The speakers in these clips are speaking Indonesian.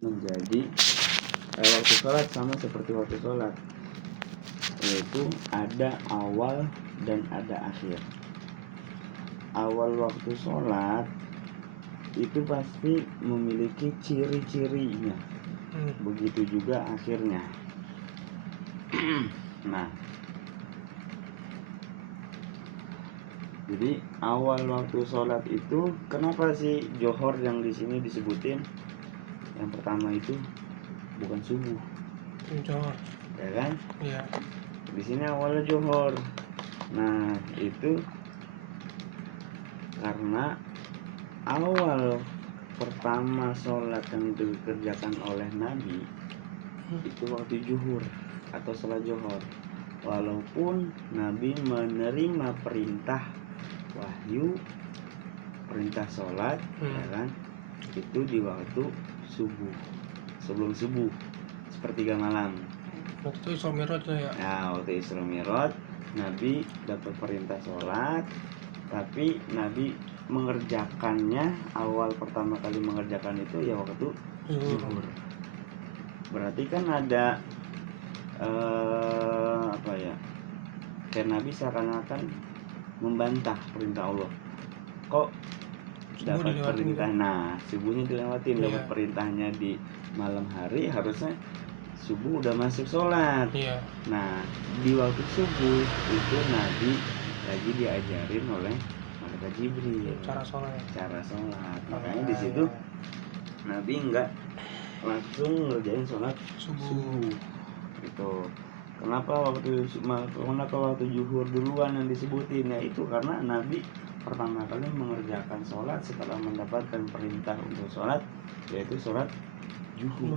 menjadi waktu sholat sama seperti waktu sholat, yaitu ada awal dan ada akhir. Awal waktu sholat itu pasti memiliki ciri-cirinya, begitu juga akhirnya. Nah, jadi awal waktu sholat itu kenapa sih johor yang di sini disebutin? Yang pertama itu bukan subuh, Johor, ya kan? iya. Di sini awalnya johor. Nah, itu karena awal pertama sholat yang dikerjakan oleh Nabi itu waktu zuhur atau sholat johor. Walaupun Nabi menerima perintah wahyu, perintah sholat, ya kan? Itu di waktu subuh, sebelum subuh, sepertiga malam. Waktu itu Isra Mi'raj ya. Nah, waktu Isra Mi'raj Nabi dapat perintah sholat, tapi Nabi mengerjakannya, awal pertama kali mengerjakan itu ya waktu zuhur. Berarti kan ada apa ya, kayak Nabi seakan-akan membantah perintah Allah. Kok dapat perintah, nah subuhnya dilewatin, dapat perintahnya di malam hari, harusnya subuh udah masuk sholat. Nah, di waktu subuh itu Nabi lagi diajarin oleh malaikat Jibril cara sholat. Makanya di situ Nabi enggak langsung ngerjain sholat subuh. Gitu. Kenapa waktu zuhur duluan yang disebutin? Ya itu karena Nabi pertama kali mengerjakan sholat setelah mendapatkan perintah untuk sholat, yaitu sholat zuhur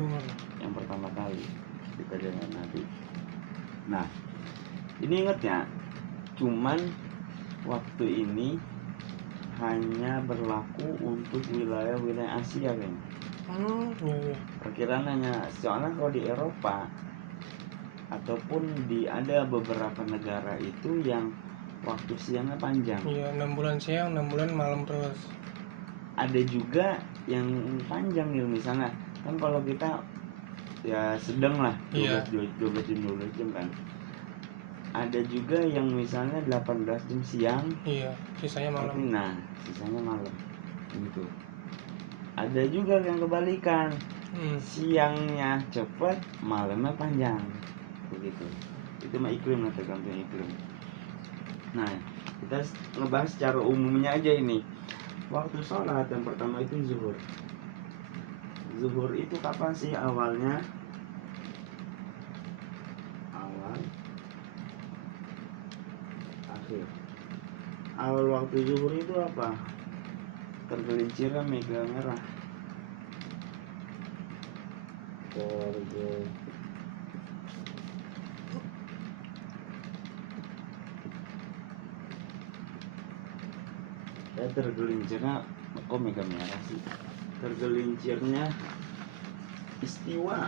yang pertama kali dikerjakan Nabi. Nah, ini ingat ya, cuman waktu ini hanya berlaku untuk wilayah-wilayah Asia kan. Perkiraan hanya, soalnya kalau di Eropa ataupun di ada beberapa negara itu yang waktu siangnya panjang. Iya, 6 bulan siang, 6 bulan malam terus. Ada juga yang panjang nih, misalnya kan kalau kita ya sedang lah 12 jam kan. Ada juga yang misalnya 18 jam siang, iya, sisanya malam. Nah, sisanya malam gitu. Ada juga yang kebalikan, siangnya cepat, malamnya panjang begitu. Itu mah iklim, tergantung iklim. Nah, kita ngebahas secara umumnya aja ini. Waktu sholat yang pertama itu zuhur. Zuhur itu kapan sih awalnya? Awal, akhir. Awal waktu zuhur itu apa? Tergelincirnya mega merah. Tergelincirnya kok mega merah sih? Tergelincirnya istiwa,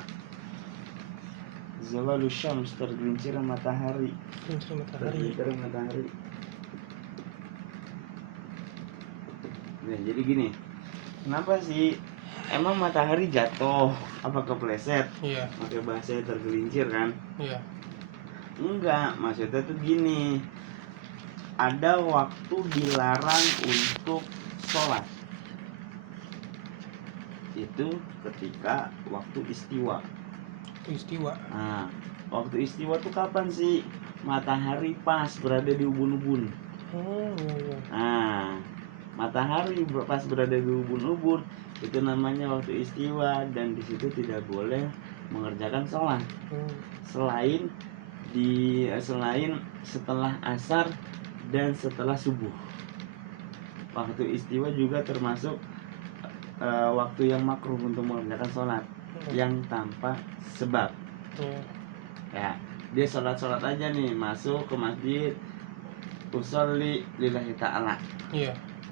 zawalus syams, tergelincirnya matahari. Tergelincirnya matahari. Nah, jadi gini, kenapa sih emang matahari jatuh apa kepleset? Iya. Pakai bahasa tergelincir kan? Iya. Enggak, maksudnya tuh gini, ada waktu dilarang untuk sholat, itu ketika waktu istiwa. Nah, waktu istiwa tuh kapan sih? Matahari pas berada di ubun-ubun. Nah, matahari pas berada di ubun-ubun itu namanya waktu istiwa, dan di situ tidak boleh mengerjakan sholat selain setelah asar dan setelah subuh. Waktu istiwa juga termasuk waktu yang makruh untuk mengerjakan sholat yang tanpa sebab. Ya, dia sholat aja nih, masuk ke masjid, usolli lillahi ta'ala,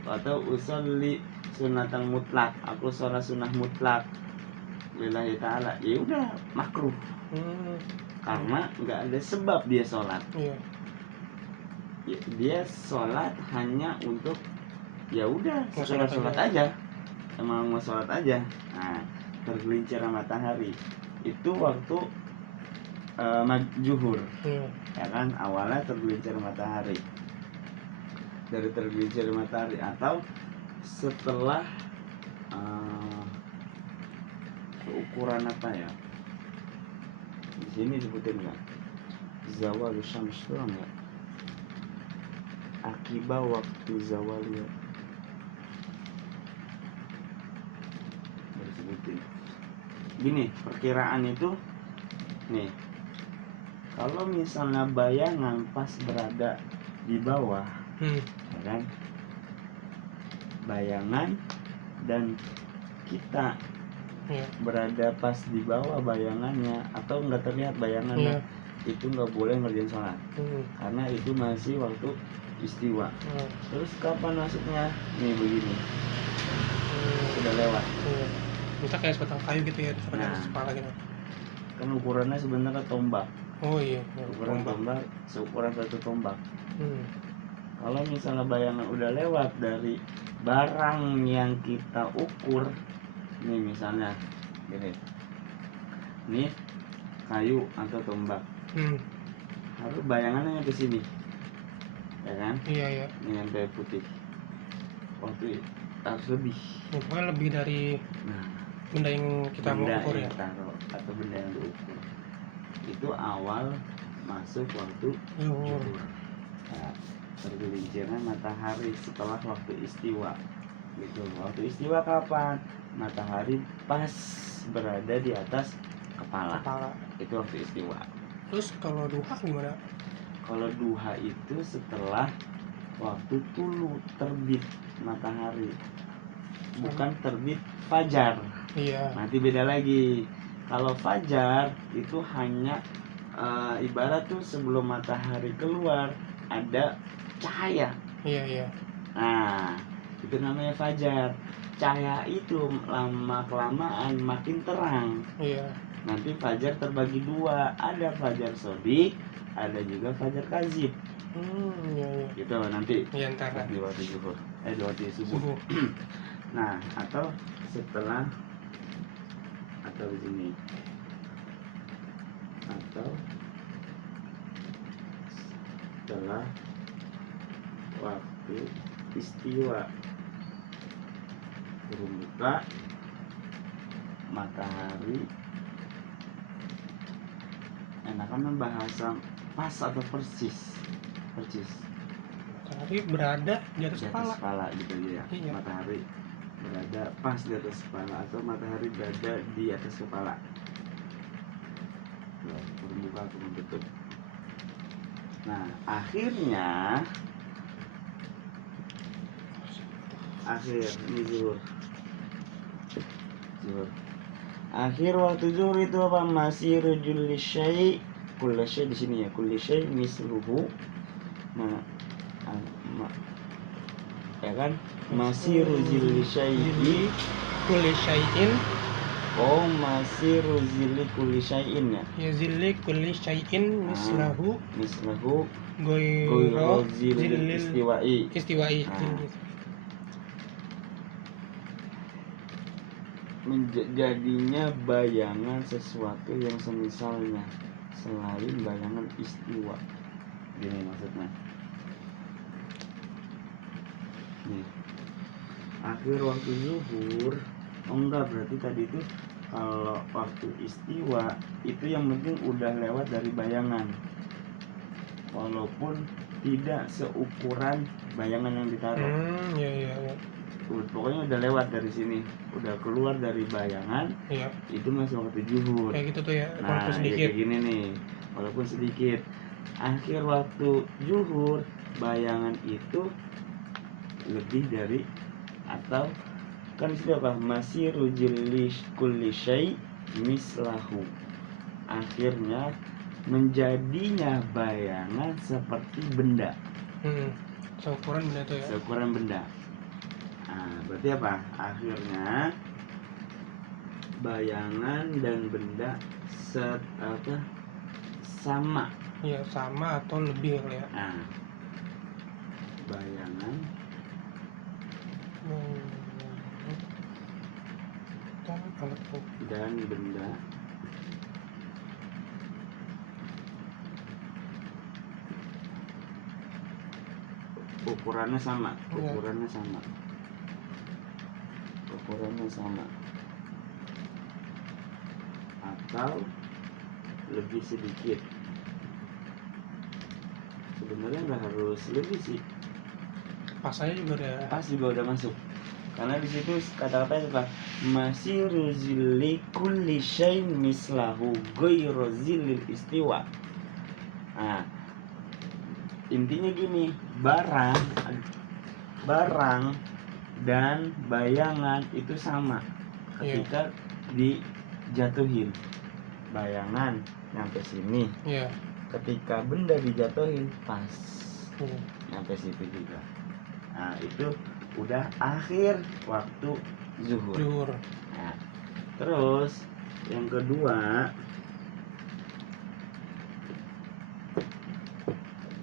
atau usolli sunatan mutlak, aku sholat sunnah mutlak lillahi ta'ala, ya udah makruh. Karena nggak ada sebab dia sholat. Dia sholat hanya untuk ya udah sekedar sholat aja, emang mau sholat aja. Nah, tergelincirnya matahari itu waktu zuhur, ya kan, awalnya tergelincir matahari, dari tergelincir matahari atau setelah ukuran apa ya, di sini sebutin nggak, zawal syams itu nggak, akibat waktu zawalnya disebutin. Gini perkiraan itu nih, kalau misalnya bayangan pas berada di bawah, ya kan, bayangan dan kita berada pas di bawah bayangannya atau nggak terlihat bayangannya, itu nggak boleh ngerjain sholat, karena itu masih waktu istiwa. Terus kapan masuknya? Nih begini, sudah lewat. Bisa kayak sebatang kayu gitu ya, sebatang kepala gitu. Kan ukurannya sebenarnya tombak. Oh iya, ukuran tombak seukuran satu tombak. Kalau misalnya bayangan udah lewat dari barang yang kita ukur, nih misalnya gini, nih kayu atau tombak, harus bayangannya ke sini, ya kan? Iya. Ini yang kayak putih, waktu harus lebih. Pokoknya lebih dari benda yang kita mau ukur ya. Taruh, atau benda yang diukur. Itu awal masuk waktu zuhur. Nah, tergelincirnya matahari setelah waktu istiwa. Gitu. Waktu istiwa kapan? Matahari pas berada di atas kepala. Itu waktu istiwa. Terus kalau duha gimana? Kalau duha itu setelah waktu tulu, terbit matahari, bukan terbit fajar. Iya. Nanti beda lagi. Kalau fajar itu hanya ibarat tuh sebelum matahari keluar ada cahaya. Iya. Nah, itu namanya fajar. Cahaya itu lama kelamaan makin terang. Iya. Nanti fajar terbagi dua, ada fajar sodik, ada juga fajar kazib. Iya. Gitu nanti. Iya, antara di waktu zuhur, di waktu subuh. Nah, atau setelah, atau di sini, atau setelah waktu istiwa, berbuka matahari. Enakan bahasa pas atau persis. Matahari berada di atas kepala gitu ya. Iya. Matahari berada pas di atas kepala atau matahari berada di atas kepala. Berbuka atau tutup. Nah, ini zuhur. Akhir waktu zuhur itu apa? Masih rujul syai, kulli syai di sini ya, kulli syai misluhu. Nah, ya kan? Masih rujul syai kulli syai'in. Oh, masih ruzili kulli syai'in ya? Ya, zilli kulli syai'in mislahu goyro zilil istiwa'i. Menjadinya bayangan sesuatu yang semisalnya selain bayangan istiwa. Gini maksudnya. Nih. Akhir waktu zuhur. Oh enggak, berarti tadi itu kalau waktu istiwa itu yang penting udah lewat dari bayangan, walaupun tidak seukuran bayangan yang ditaruh. Iya. Pokoknya udah lewat dari sini, udah keluar dari bayangan. Iya. Itu masih waktu zuhur. Kayak gitu tuh ya, walaupun sedikit. Ya kayak gini nih, walaupun sedikit. Akhir waktu zuhur bayangan itu lebih dari atau kan sudah apa? Masih rujil kulli syai mislahu. Akhirnya menjadinya bayangan seperti benda. Seukuran benda itu ya. Seukuran benda. Nah, berarti apa? Akhirnya bayangan dan benda sama. Iya, sama atau lebih ya. Nah, bayangan dan benda ukurannya sama, ukurannya sama atau lebih sedikit. Sebenarnya nggak harus lebih sih, pas juga udah masuk, karena di situ kata-katanya apa, masih ruzili kulli syai'in mislahu ghairu zilil istiwa. Nah, intinya gini, barang dan bayangan itu sama ketika dijatuhin. Bayangan nyampe sini, ketika benda dijatuhin pas nyampe situ juga. Nah, itu udah akhir waktu zuhur. Nah, terus yang kedua,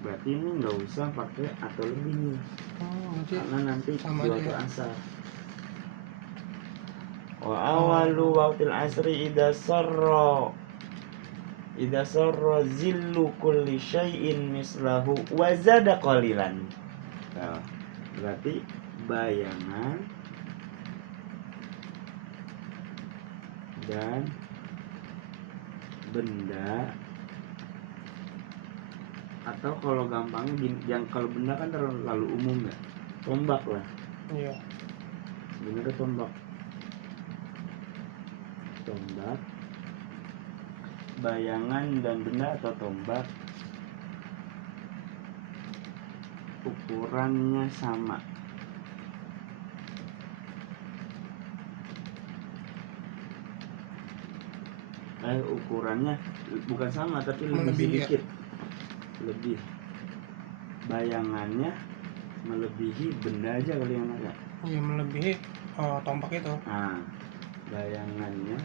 berarti ini nggak usah pakai atau lebih nih, karena nanti waktu asar. Wa awalu waqtil asri idza sarra zillu kulli syai'in mislahu wa zada qalilan. Nah, berarti bayangan dan benda, atau kalau gampangnya gini, yang kalau benda kan terlalu umum ya, tombak lah. Sebenarnya tombak, bayangan dan benda atau tombak ukurannya sama. Ukurannya bukan sama tapi lebih sedikit, lebih. Bayangannya melebihi benda aja kali yang ada. Melebihi tombak itu. Nah, bayangannya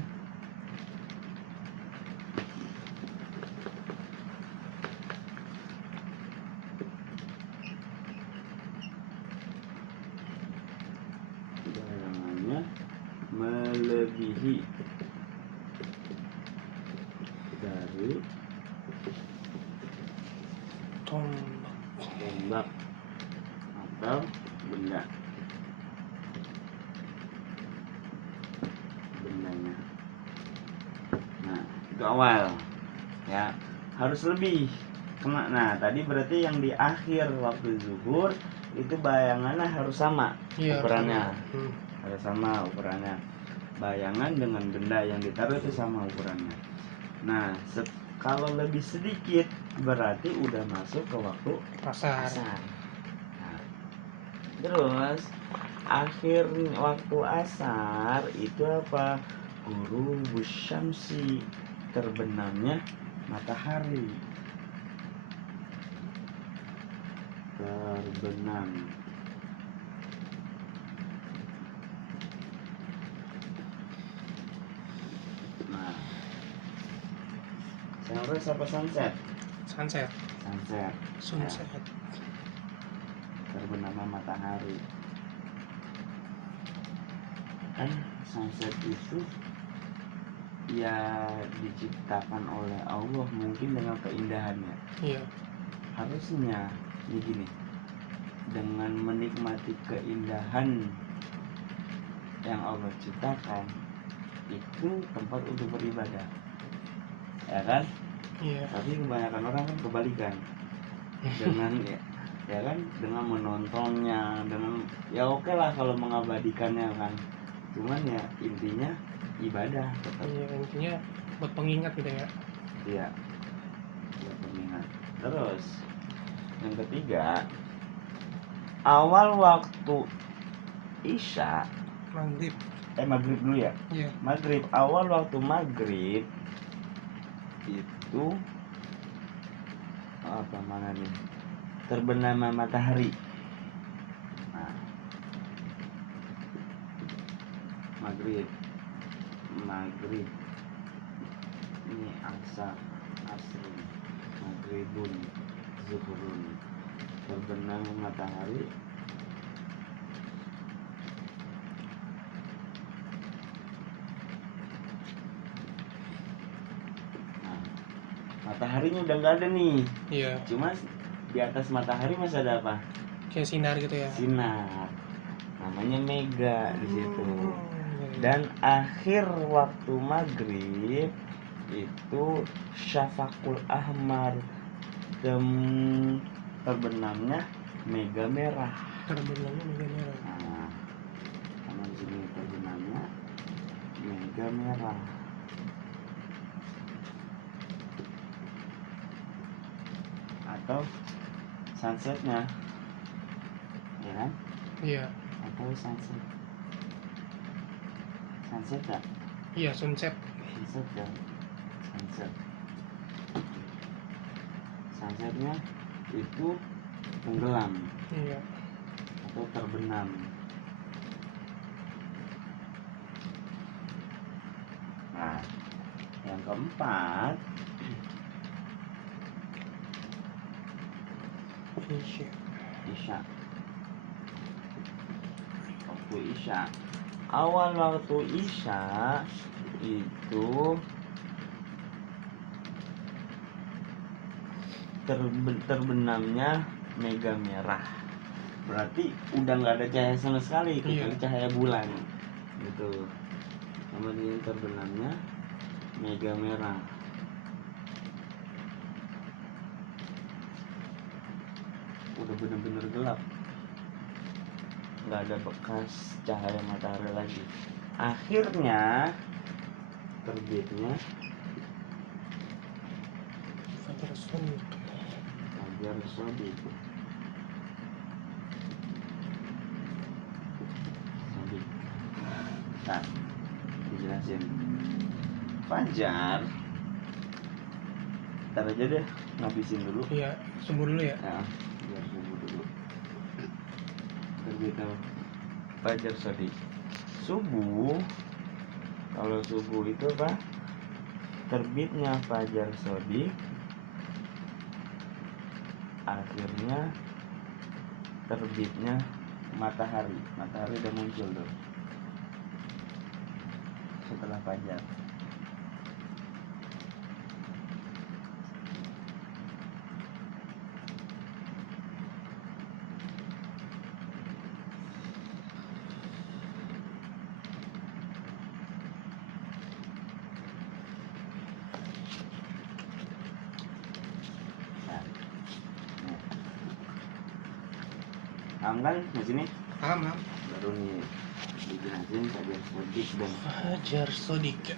melebihi dari tombak atau bendanya. Nah, itu awal ya, harus lebih kena. Nah, tadi berarti yang di akhir waktu zuhur itu bayangannya harus sama ukurannya. Harus sama ukurannya. Bayangan dengan benda yang ditaruh itu sama ukurannya. Nah, kalau lebih sedikit berarti udah masuk ke waktu asar. Nah, terus akhir waktu asar itu apa? Ghurubus syamsi, terbenamnya matahari. Terbenam. Nah, sunrise apa sunset? Sunset. Ya. Terbenamnya matahari. Kan sunset itu ya diciptakan oleh Allah mungkin dengan keindahannya. Harusnya begini, dengan menikmati keindahan yang Allah ciptakan itu tempat untuk beribadah, ya kan? Tapi kebanyakan orang kan kebalikan, dengan ya kan, dengan menontonnya, dengan ya oke lah kalau mengabadikannya kan, cuman ya intinya ibadah tetap. Intinya buat pengingat gitu ya. Iya, buat pengingat. Terus yang ketiga, awal waktu isya, maghrib dulu ya. Maghrib, awal waktu maghrib itu apa mana nih? Terbenamnya matahari. Nah, maghrib ini asrun, maghribun, zuhurun. Terbenamnya matahari Mataharinya udah nggak ada nih. Iya. Cuma di atas matahari masih ada apa? Kayak sinar gitu ya. Sinar. Namanya mega di situ. Iya. Dan akhir waktu maghrib itu syafaqul ahmar, terbenamnya mega merah. Terbenamnya mega merah. Nah, sama di sini terbenamnya mega merah. Atau sunsetnya, ya kan? Iya. Atau sunset ya? Iya, sunset. Sunset ya, sunsetnya itu tenggelam Iya. atau terbenam. Nah, yang keempat Isya. Waktu Isya. Awal waktu Isya itu terbenamnya mega merah. Berarti udah nggak ada cahaya sama sekali, kecuali cahaya bulan gitu. Kemudian terbenamnya mega merah. Udah bener-bener gelap, nggak ada bekas cahaya matahari lagi. Akhirnya terbitnya fajar shodiq. Nah, dijelasin fajar. Ntar aja deh, ngabisin dulu. Iya, subuh dulu ya. Ya, biar subuh dulu. Terbitnya fajar shodiq. Subuh, kalau subuh itu apa? Terbitnya fajar shodiq, akhirnya terbitnya matahari udah muncul tuh setelah fajar. Paham kan di sini? Paham. Baru nih dijelasin fajar shodiq dan fajar shodiq.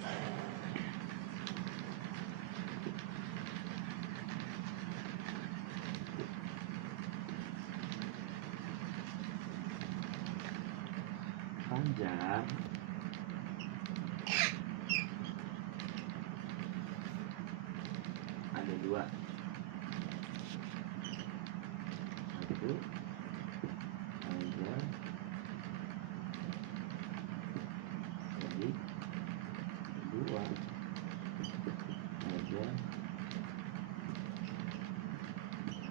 fajar ada dua. Satu fajar shodiq, dua fajar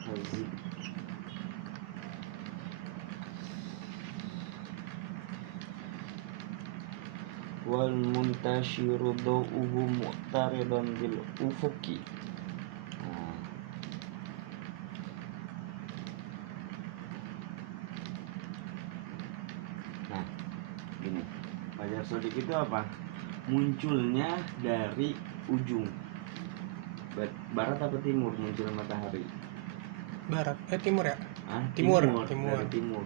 hazik. Wal muntashiru dawuhu mu'taridan bil ufuki. Nah, gini. Fajar shodiq itu apa? Munculnya dari ujung barat atau timur muncul matahari? Barat, timur ya? Timur. Dari timur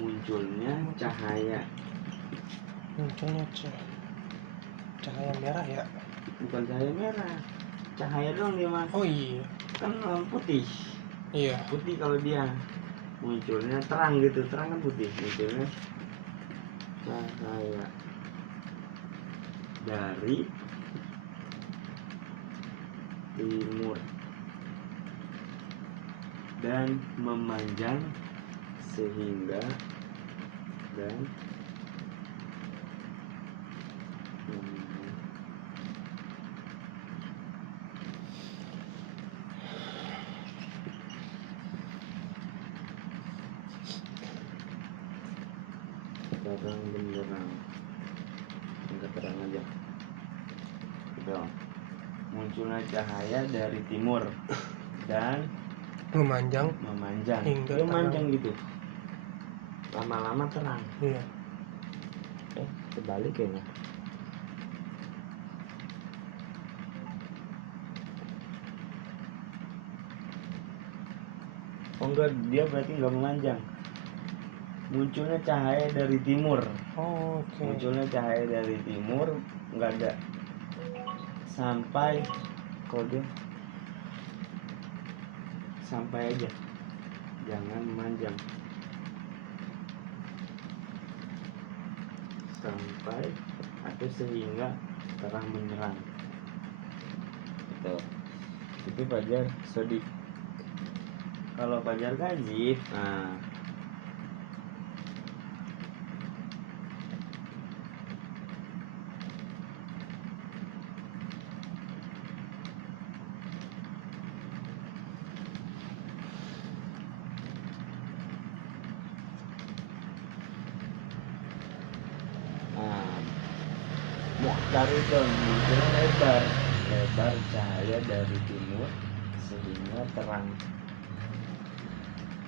munculnya cahaya. Munculnya cahaya merah ya? Bukan cahaya merah, cahaya doang dia mah. Oh iya. Kan putih. Iya. Putih kalau dia munculnya terang gitu, terang kan putih. Munculnya cahaya dari timur dan memanjang sehingga terang benderang. Enggak terang aja gitu. munculnya cahaya dari timur dan memanjang hingga dia memanjang gitu, lama-lama terang. Iya. Kebalik kayaknya. Oh enggak, dia berarti nggak memanjang. Munculnya cahaya dari timur. Oke. Munculnya cahaya dari timur, nggak ada sampai kode sampai aja, jangan memanjang. Sampai atau sehingga terang menyerang. Itu Fajar Shodiq. Kalau Fajar Kadzib, Muqtaridun munculnya lebar cahaya dari timur sehingga terang.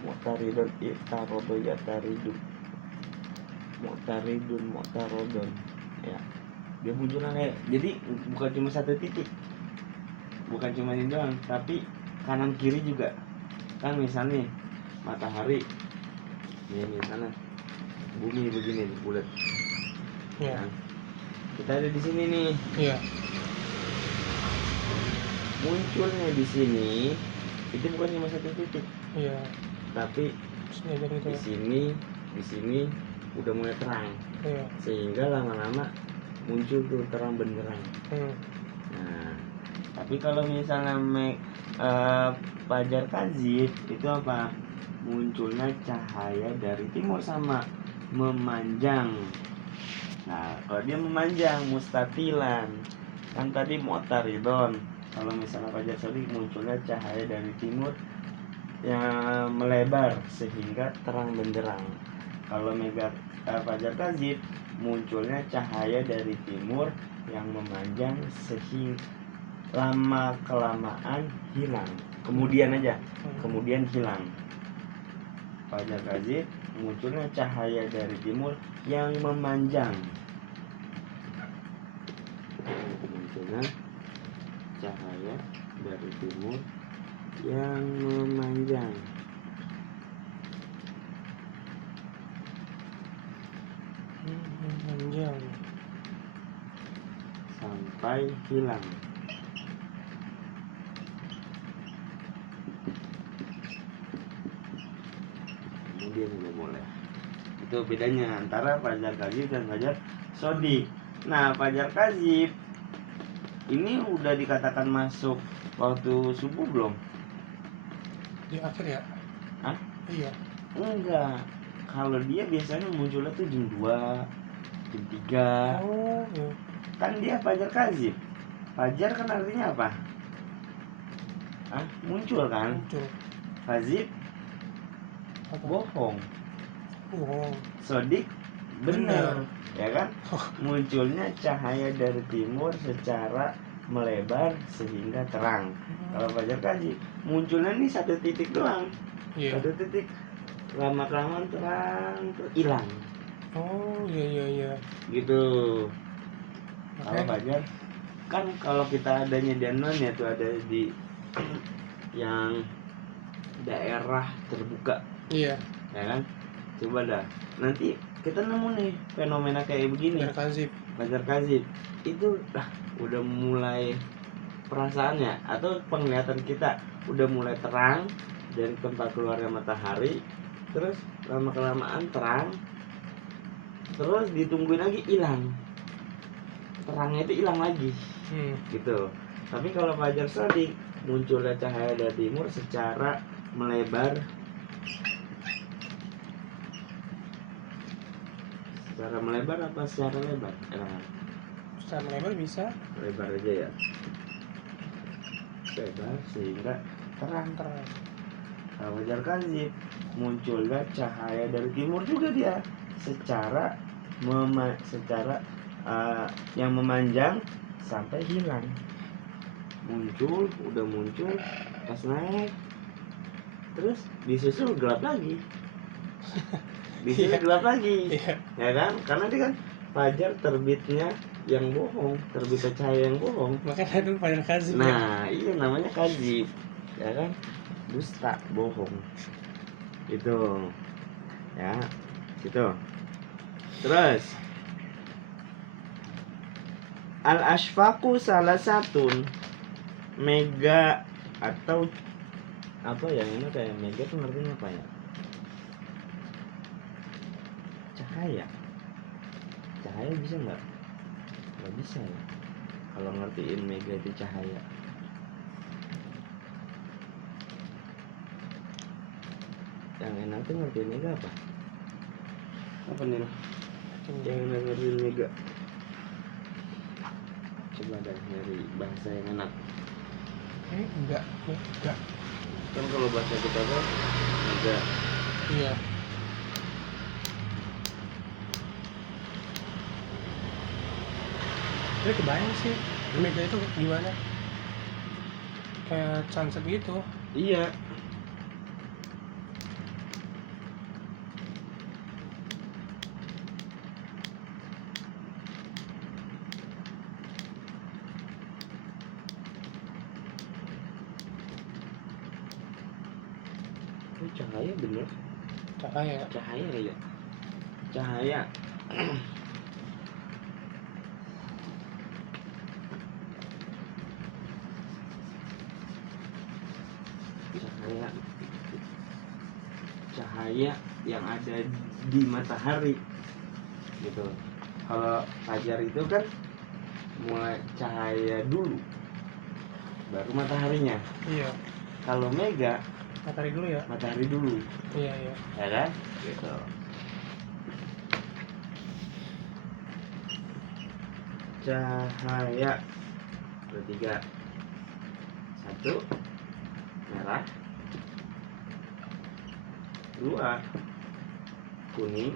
Muqtaridun iqtarodo yaqtaridu, muqtarodon ya, dia munculnya jadi bukan cuma satu titik, bukan cuma ini doang, tapi kanan kiri juga kan. Misalnya matahari ini sana, bumi begini bulat ya. Nah, kita ada di sini nih. Iya. Munculnya di sini itu bukan cuma satu titik. Iya. Tapi gitu di sini udah mulai terang. Iya. Sehingga lama-lama muncul tuh terang benderang. Nah, tapi kalau misalnya Fajar Kadzib itu apa? Munculnya cahaya dari timur sama memanjang. Nah, kalau dia memanjang mustatilan, kan tadi muqtaridon. Kalau misalnya Fajar Shodiq munculnya cahaya dari timur yang melebar sehingga terang benderang. Kalau Fajar Kadzib munculnya cahaya dari timur yang memanjang sehingga lama kelamaan hilang. Kemudian hilang. Fajar Kadzib munculnya cahaya dari timur yang memanjang. Munculnya cahaya dari timur yang memanjang. Sampai hilang. Kemudian juga boleh. Itu bedanya antara Fajar Kadzib dan Fajar Shodiq. Nah, Fajar Kadzib ini udah dikatakan masuk waktu subuh belum? Di akhir ya? Hah? Iya. Enggak. Kalau dia biasanya munculnya tuh jam 2, jam 3. Oh, iya. Kan dia Fajar Kadzib. Fajar kan artinya apa? Muncul kan? Muncul. Kadzib bohong. Shodiq benar. Ya kan? Munculnya cahaya dari timur secara melebar sehingga terang. Kalau Fajar Kadzib munculnya nih satu titik doang. Iya. Satu titik, lama-kelamaan terang terus hilang. Oh, iya. Gitu. Kalau Fajar kan kalau kita adanya di ya tuh ada di yang daerah terbuka. Iya. Ya kan? Coba dah. Nanti kita nemu nih fenomena kayak begini. Fajar Kadzib itu udah mulai perasaannya atau penglihatan kita udah mulai terang dari tempat keluarnya matahari, terus lama kelamaan terang, terus ditungguin lagi hilang, terangnya itu hilang lagi. Gitu. Tapi kalau Fajar Shodiq munculnya cahaya dari timur secara melebar. Secara melebar apa secara lebar? Secara melebar bisa. Lebar aja ya. Lebar sehingga terang. Kalau Fajar Kadzib munculnya cahaya dari timur juga dia secara yang memanjang sampai hilang. udah muncul, pas naik terus disusul gelap lagi. Disusul gelap lagi. Iya. Ya kan? Karena dia kan fajar terbitnya yang bohong, terbitnya cahaya yang bohong. Makanya itu fajar kazib ya. Nah, iya namanya kadzib. Ya kan? Dusta, bohong. Itu. Ya. Gitu. Terus al-asfaku salah satu mega atau apa ya, ini kayak mega tuh ngertinya apa ya? Cahaya bisa nggak bisa ya kalau ngertiin mega itu cahaya. Yang enak tuh ngertiin mega apa nih yang enak ngertiin mega? Coba deh nyari bahasa yang enak. Enggak. Kan kalau bahasa kita kan mega. Iya. Jadi kebayang sih mega itu gimana? Kayak sunset gitu. Iya. Cahaya bener. Cahaya. Ya. Cahaya. Cahaya yang ada di matahari gitu. Kalau fajar itu kan mulai cahaya dulu baru mataharinya. Iya. Kalau mega Matahari dulu ya. Matahari dulu. Iya. Ya kan? Gitu. Cahaya bertiga. 1 merah, 2 kuning,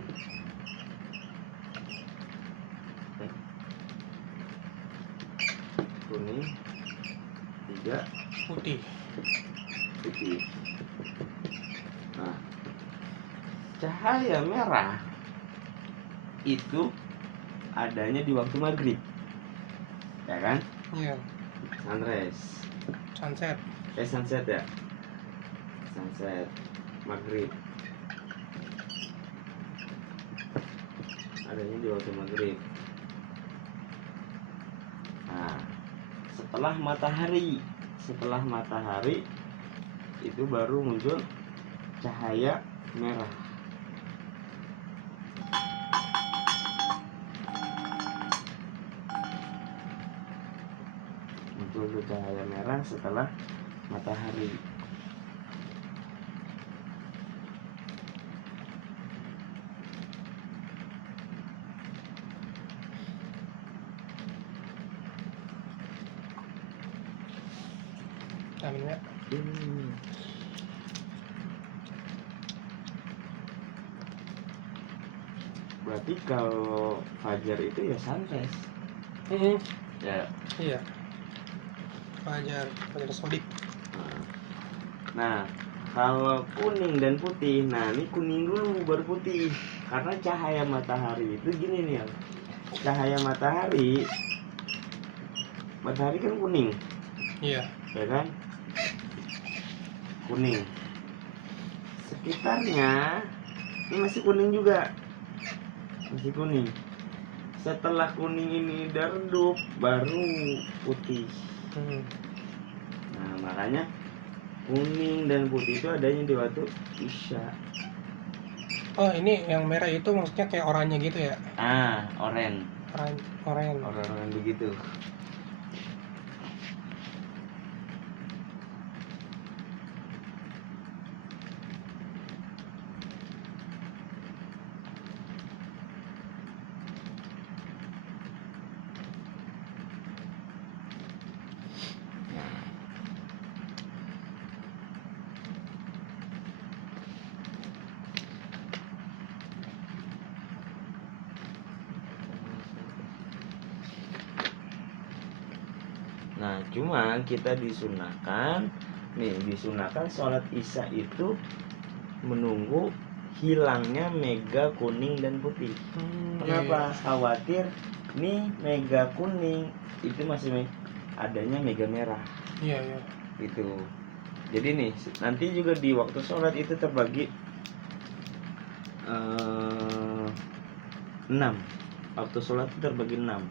3 Putih. Nah, cahaya merah itu adanya di waktu maghrib, ya kan? Iya. Sunset ya. Sunset maghrib adanya di waktu maghrib. Nah, setelah matahari itu baru muncul cahaya merah. Muncul cahaya merah setelah matahari. Amin ya. Berarti kalau fajar itu ya sunrise. Ya. Iya. Fajar sodik. Nah, kalau kuning dan putih, nah ini kuning dulu baru putih. Karena cahaya matahari itu gini nih ya. Cahaya matahari kan kuning. Iya. Ya kan? Kuning. Sekitarnya ini masih kuning juga. Masih kuning. Setelah kuning ini udah redup baru putih. Nah, makanya kuning dan putih itu adanya di waktu isya. Oh, ini yang merah itu maksudnya kayak oranye gitu ya? Oranye. Oranye begitu. Nah, cuma kita disunahkan sholat isya itu menunggu hilangnya mega kuning dan putih. Kenapa? Khawatir nih mega kuning itu masih adanya mega merah. Iya. Itu. Jadi nih nanti juga di waktu sholat itu terbagi 6. Waktu sholat itu terbagi 6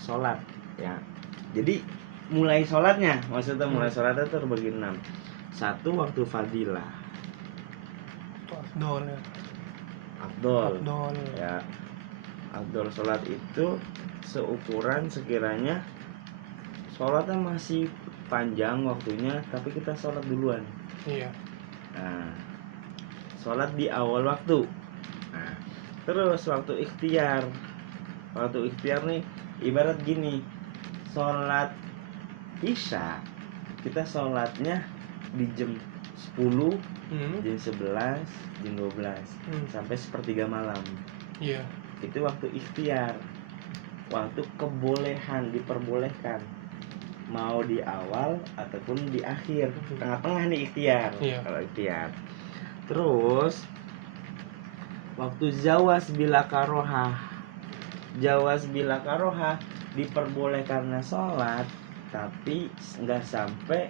sholat ya. Jadi mulai sholatnya, maksudnya mulai sholatnya terbagi 6. 1 waktu fadilah, Afdol ya. Afdol sholat itu seukuran sekiranya sholatnya masih panjang waktunya tapi kita sholat duluan. Iya. Nah, sholat di awal waktu. Nah, terus waktu ikhtiar nih ibarat gini, sholat isya kita sholatnya di jam 10, jam 11, jam 12 sampai sepertiga malam. Iya. Itu waktu ikhtiar, waktu diperbolehkan mau di awal ataupun di akhir, tengah-tengah nih ikhtiar. Kalau ikhtiar. Terus waktu jawas bila karohah diperbolehkan sholat tapi nggak sampai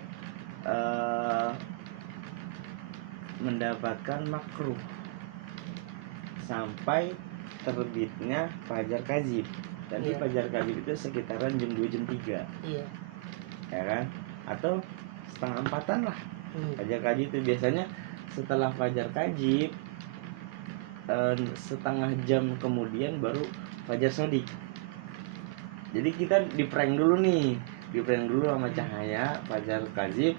mendapatkan makruh sampai terbitnya fajar kadzib. Tadi fajar kadzib itu sekitaran jam 2 jam 3. Iya. Ya kan? Atau setengah 4-an lah. Fajar kadzib itu biasanya setelah fajar kadzib setengah jam kemudian baru fajar sodik. Jadi kita di-prank dulu sama cahaya fajar kadzib,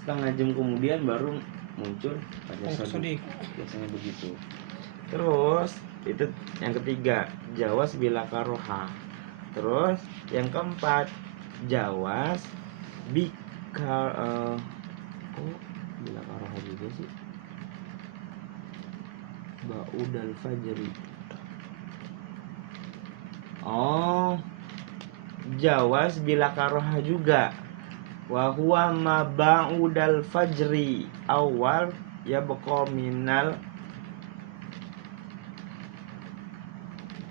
setengah jam kemudian baru muncul fajar sodik. Biasanya begitu. Terus itu yang ketiga, jawas bila karoha. Terus yang keempat, jawas bika bila karoha juga sih. Ba'udal fajri. Jawas bila karoha juga. Wa huwa ma ba'udal fajri awal ya baqa minal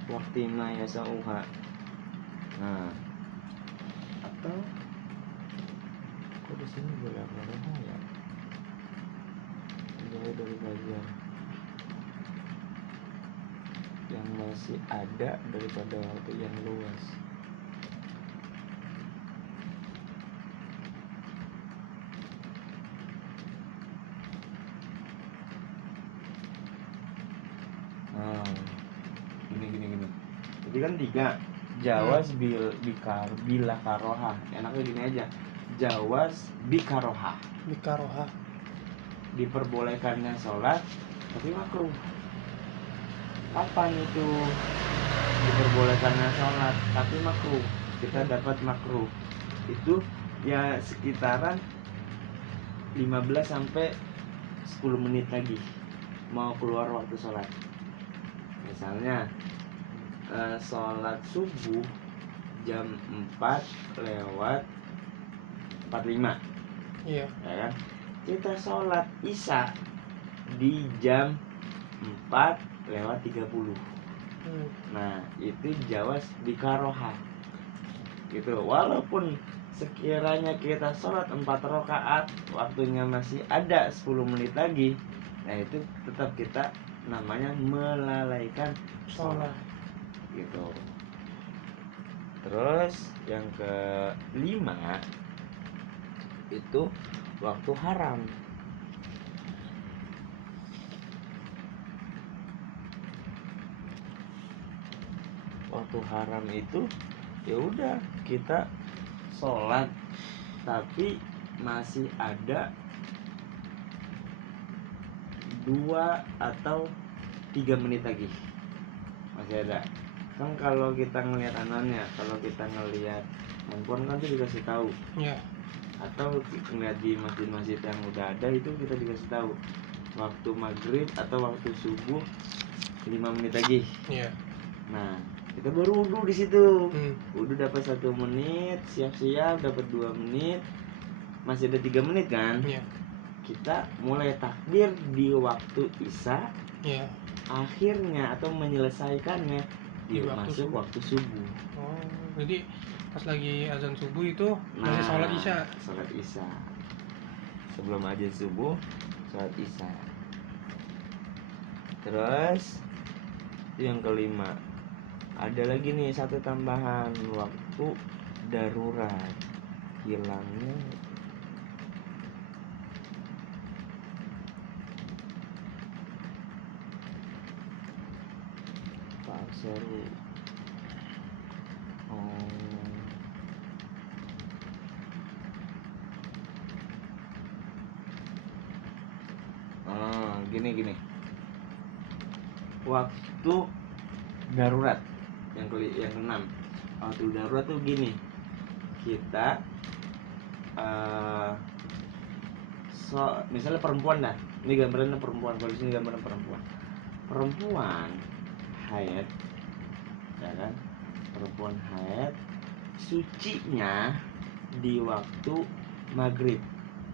waktu ma yasauha. Nah, atau kok di sini bila karoha ya? Jauh dari fajar yang masih ada daripada waktu yang luas. Gini. Jadi kan 3, jawas bila karoha. Enaknya gini aja, jawas bikaroha. Diperbolehkannya sholat tapi makruh. Kapan itu diperbolehkannya sholat tapi makruh? Kita dapat makruh itu ya sekitaran 15 sampai 10 menit lagi mau keluar waktu sholat. Misalnya sholat subuh jam 4:45. Iya. Ya kan? Kita sholat isya di jam 4:30. Nah, itu jawas bikaroha. Gitu. Walaupun sekiranya kita sholat 4 rakaat, waktunya masih ada 10 menit lagi, nah itu tetap kita namanya melalaikan sholat. Gitu. Terus yang ke-5 itu waktu haram. Waktu haram itu ya udah kita sholat tapi masih ada 2 atau 3 menit lagi, masih ada. Kan kalau kita ngelihat anannya, kalau kita ngelihat handphone kan itu dikasih tahu. Iya. Atau ngeliat di masjid-masjid yang udah ada itu kita dikasih tahu waktu maghrib atau waktu subuh 5 menit lagi. Iya. Nah, kita baru wudhu di situ. Hmm. Wudhu dapat 1 menit, siap-siap dapat 2 menit, masih ada 3 menit kan. Iya. Kita mulai takbir di waktu isya, Iya. akhirnya atau menyelesaikannya Di waktu masuk subuh. waktu subuh. Oh, jadi pas lagi azan subuh itu masih sholat isya. Sholat isya. Sebelum azan subuh, sholat isya. Terus yang kelima, ada lagi nih satu tambahan, waktu darurat. Hilangnya Pak Seru. Gini. Waktu darurat yang keenam. Waktu darurat tuh gini. Kita misalnya perempuan dah. Ini gambaran perempuan. Kalau di sini gambaran perempuan. Perempuan haid, ya kan? Perempuan haid sucinya di waktu maghrib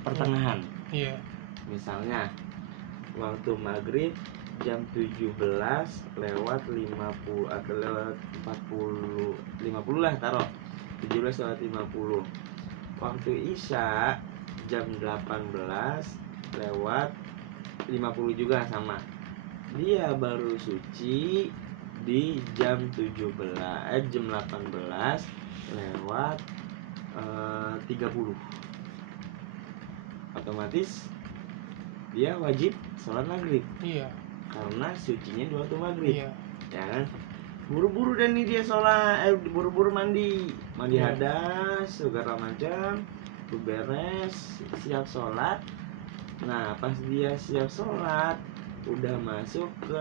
pertengahan. Iya. Misalnya waktu maghrib jam 17 lewat 50 atau lewat 50 lah taruh 17 lewat 50. Waktu isya jam 18 lewat 50 juga sama. Dia baru suci di jam 18 lewat 30. Otomatis dia wajib sholat maghrib. Iya. Karena sucinya di waktu maghrib. Iya. Ya kan? Buru-buru dan nih dia sholat, buru-buru mandi Iya. hadas segala macam, beres, siap sholat. Nah pas dia siap sholat udah masuk ke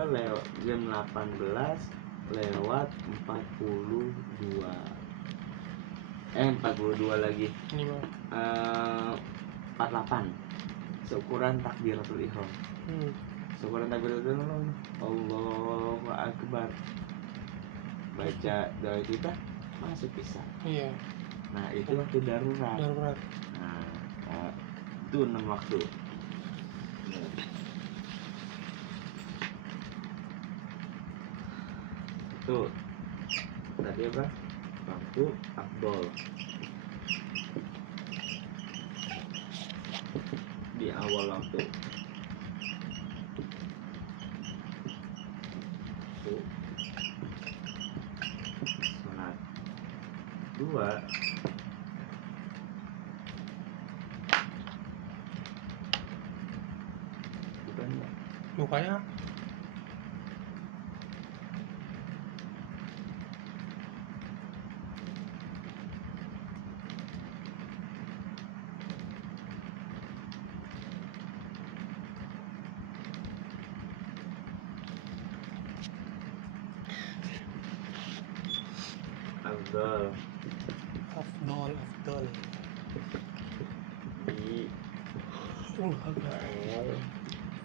jam 18 lewat 42 lagi 48 seukuran takbiratul ihram. Seukuran takbiratul ihram, Allahu akbar, baca doa kita masuk isya. Iya. Nah itu waktu darurat. Nah, itu 6 waktu. Itu tadi apa? Waktu afdol di awal waktu. Itu sholat 2 bukan ya? Bukanya Afdol di awal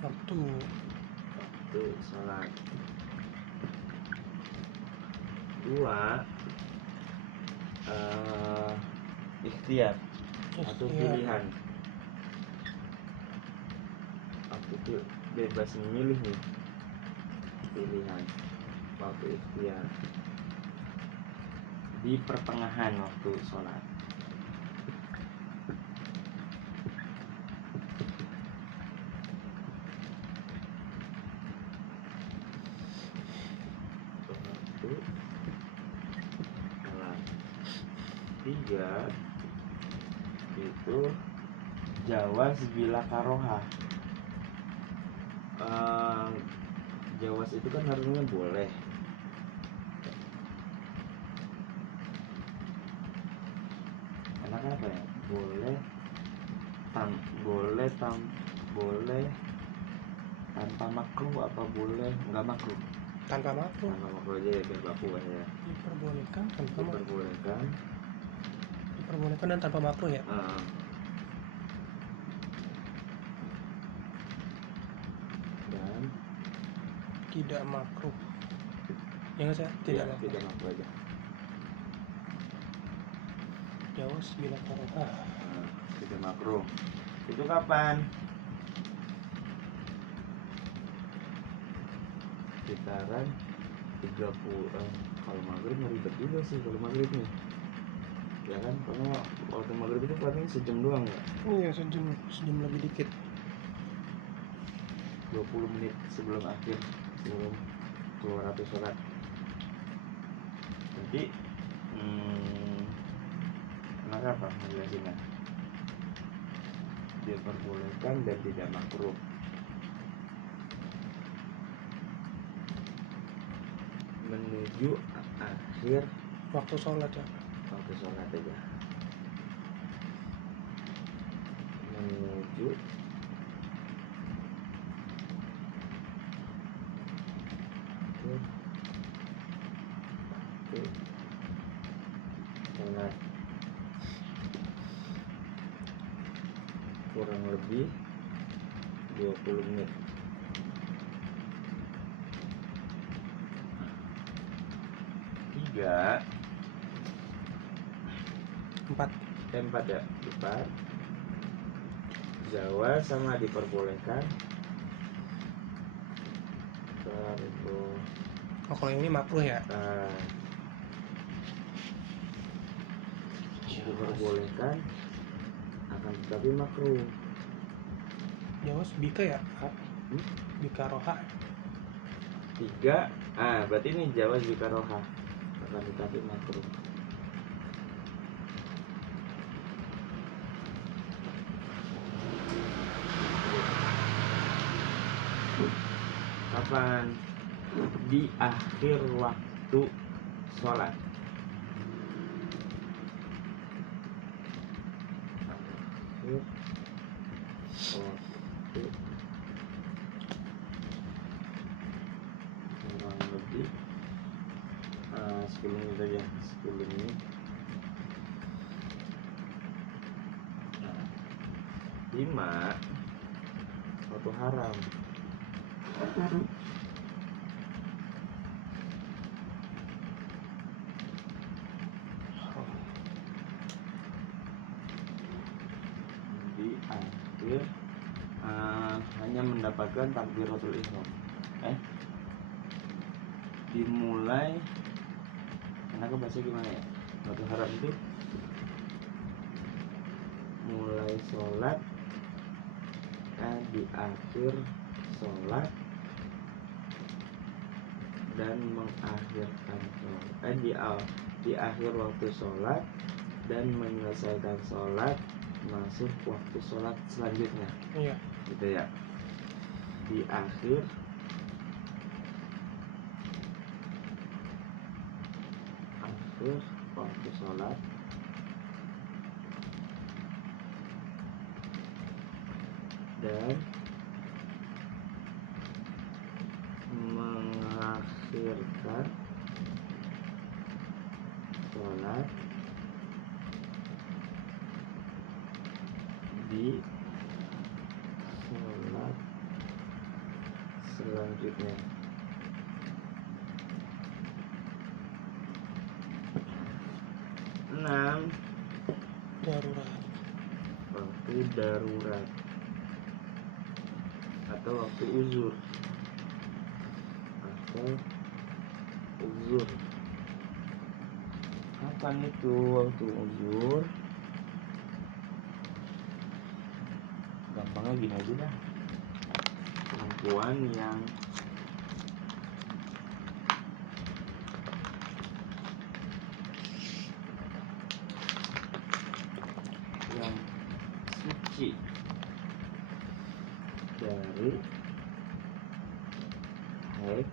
waktu sholat. 2 ikhtiar atau pilihan. Waktu itu bebas memilih nih, pilihan waktu ikhtiar di pertengahan waktu sholat. Waktu sholat 3 itu jawaz bila karohah. Jawaz itu kan harusnya boleh. Enak apa ya? Boleh boleh tanpa makruh apa boleh nggak makruh? tanpa makruh. Tanpa makruh aja ya biar baku ya. Diperbolehkan dan tanpa makruh ya. Dan tidak makruh Ya saya tidak Ya, apa. tidak makruh aja. Jawas bila karoha. Nah, tidak makruh. Itu kapan? Sekitaran 30 kalau maghrib ribet juga sih kalau maghrib nih. Ya kan, karena waktu maghrib itu paling sejam doang ya. Iya, sejam lebih dikit. 20 menit sebelum akhir, sebelum keluar atau sholat. Jadi kenapa menjelasinnya? Diperbolehkan dan tidak makruh. Menuju akhir Waktu sholat ya. waktu sholat aja. Menuju akhir waktu sholat, kurang lebih 20 menit. Tiga 4 ya, 4 Jawa sama diperbolehkan. Oh, kalau ini makruh ya. Diperbolehkan akan tetapi makruh. Jawas bika ya. Bika roha. 3 berarti ini Jawa juga roha akan tetapi makruh. Kapan? Di akhir waktu sholat. Akhir waktu kurang lebih 10 menit aja, 10 menit. 5 waktu haram. Di akhir hanya mendapatkan takbiratul ihram. Dimulai, enaknya bahasa gimana ya? Waktu haram itu mulai sholat, di akhir sholat dan mengakhirkan sholat, di akhir waktu sholat dan menyelesaikan sholat masuk waktu sholat selanjutnya. Iya. Gitu ya. Di akhir waktu sholat dan mengakhirkan sholat di sholat selanjutnya. 6 Darurat. waktu darurat atau waktu uzur. Kapan itu waktu uzur? Gampangnya gini aja dah. Perempuan yang suci dari haid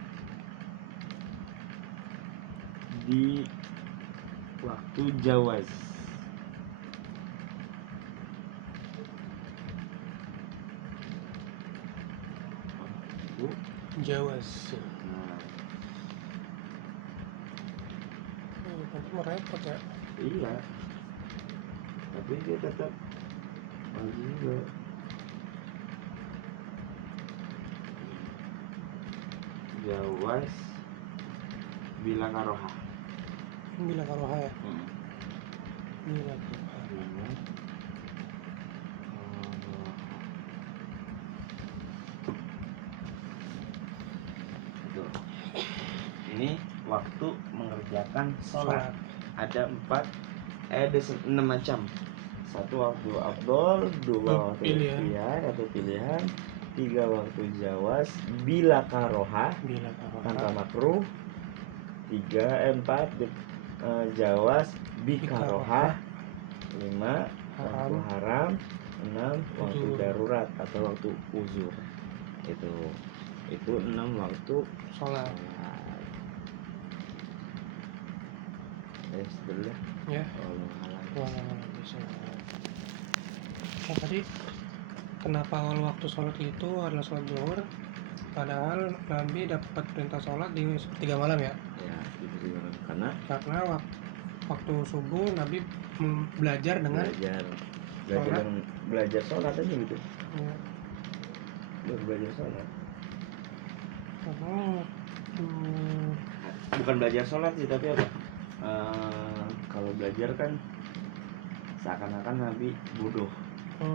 di waktu jawaz. Jawas. Nah, Nanti mau repot ya. iya. Tapi dia tetap wajib juga. Jawaz bila karoha. Bila karoha ya. Hmm. Bila karoha. Betul. Ini waktu mengerjakan sholat. Ada 6 macam. 1 waktu afdol, 2 waktu ikhtiar atau pilihan, 3 waktu jawas bila karoha tanpa makruh, 4 jawas bikaroha, 5 waktu haram, 6 waktu darurat atau waktu uzur. Itu 6 waktu sholat. Dulu ya. Tadi kenapa awal waktu sholat itu adalah sholat zuhur, padahal Nabi dapat perintah sholat di sepertiga malam ya? Ya, di sepertiga malam. Karena waktu subuh Nabi belajar sholat aja gitu. Ya. Belajar sholat. Bukan belajar sholat sih, tapi apa? Kalau belajar kan seakan-akan Nabi bodoh.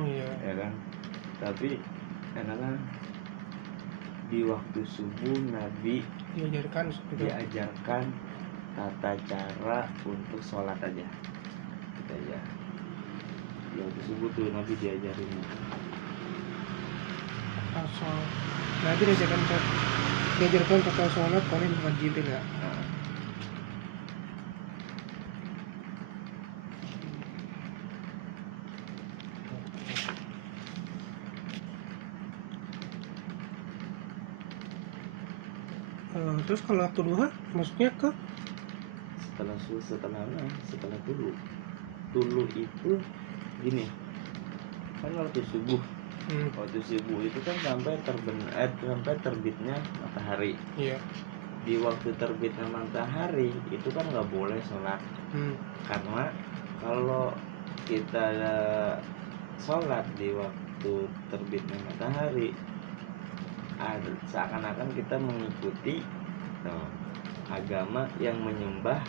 Ya kan? Tapi karena di waktu subuh Nabi diajarkan tata cara untuk sholat aja. Gitu aja. Di waktu subuh tuh Nabi diajarin. Nabi diajarkan tata sholat oleh Muhammad Jibril ya. Terus kalau waktu duha maksudnya ke setelah dulu itu gini kan waktu subuh. Waktu subuh itu kan sampai terbitnya matahari. Iya. Di waktu terbitnya matahari itu kan nggak boleh sholat. Karena kalau kita sholat di waktu terbitnya matahari, seakan-akan kita mengikuti agama yang menyembah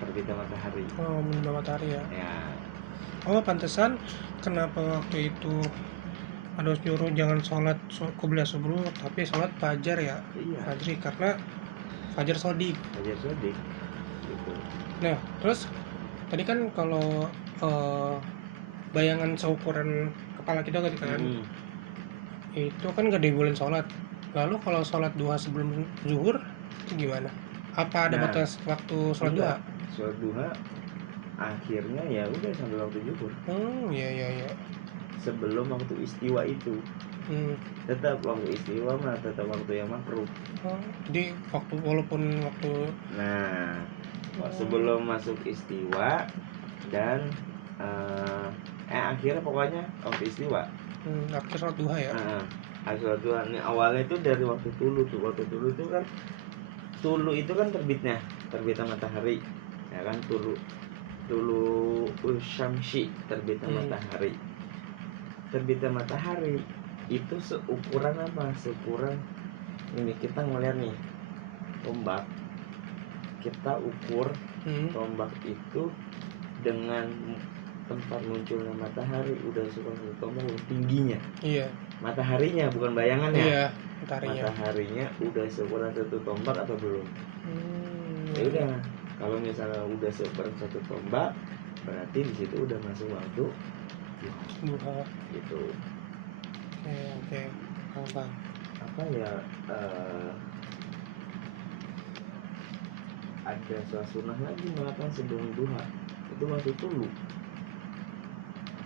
terbitnya matahari. Menyembah matahari ya. Pantesan kenapa waktu itu ada nyuruh jangan sholat qiblah subuh tapi sholat fajar ya. Iya. Fajri, karena fajar sodik gitu. Nah terus tadi kan kalau bayangan seukuran kepala kita kan itu kan gak dibolehin sholat. Lalu kalau sholat duha sebelum zuhur itu gimana? Apa ada batas waktu sholat duha? Sholat duha akhirnya ya udah sampai waktu zuhur. Iya. Sebelum waktu istiwa itu. Tetap waktu istiwa mah tetap waktu yang makruh. Jadi walaupun waktu sebelum masuk istiwa dan akhirnya pokoknya waktu istiwa. Akhir sholat duha ya. Sholat duha ini awalnya itu dari waktu tulu tuh. Waktu tulu itu kan terbitnya matahari ya kan, tulu usyamsi, terbitnya matahari. Terbitnya matahari itu seukuran apa? Seukuran ini, kita ngeliat nih tombak, kita ukur tombak itu dengan tempat munculnya matahari udah seukuran tombak tingginya. Iya. Mataharinya bukan bayangannya. Iya. Mataharinya udah seukuran 1 tombak atau belum? Ya udah, kalau misalnya udah seukuran 1 tombak, berarti di situ udah masuk waktu duha. Gitu. Oke. Apa ya? Ada sholat sunnah lagi melakukan sebelum duha. Itu waktu tulu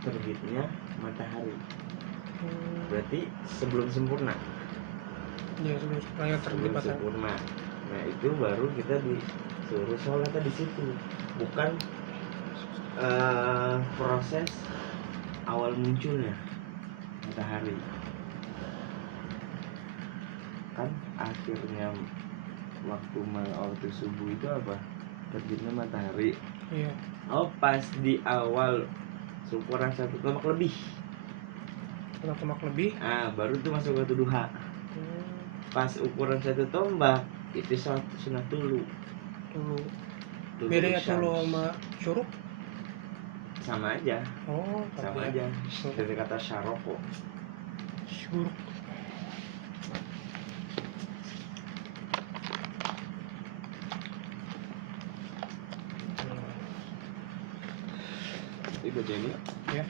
terbitnya matahari. Berarti sebelum sempurna. Ya, sebelum sempurna. Nah itu baru kita disuruh sholat di situ, bukan proses awal munculnya matahari. Kan akhirnya waktu subuh itu apa? Terbitnya matahari. Iya. Pas di awal seukuran 1 tombak lebih. 1 tombak lebih. Baru tuh masuk waktu duha. Pas ukuran 1 tombak itu sholat sunat dulu. Tulu. Tulu Beda ya Syams. tulu sama syuruk? Sama aja, Oh, sama tapi aja. ya. Dari kata syaroko. Syuruk. Itu jadi Ya.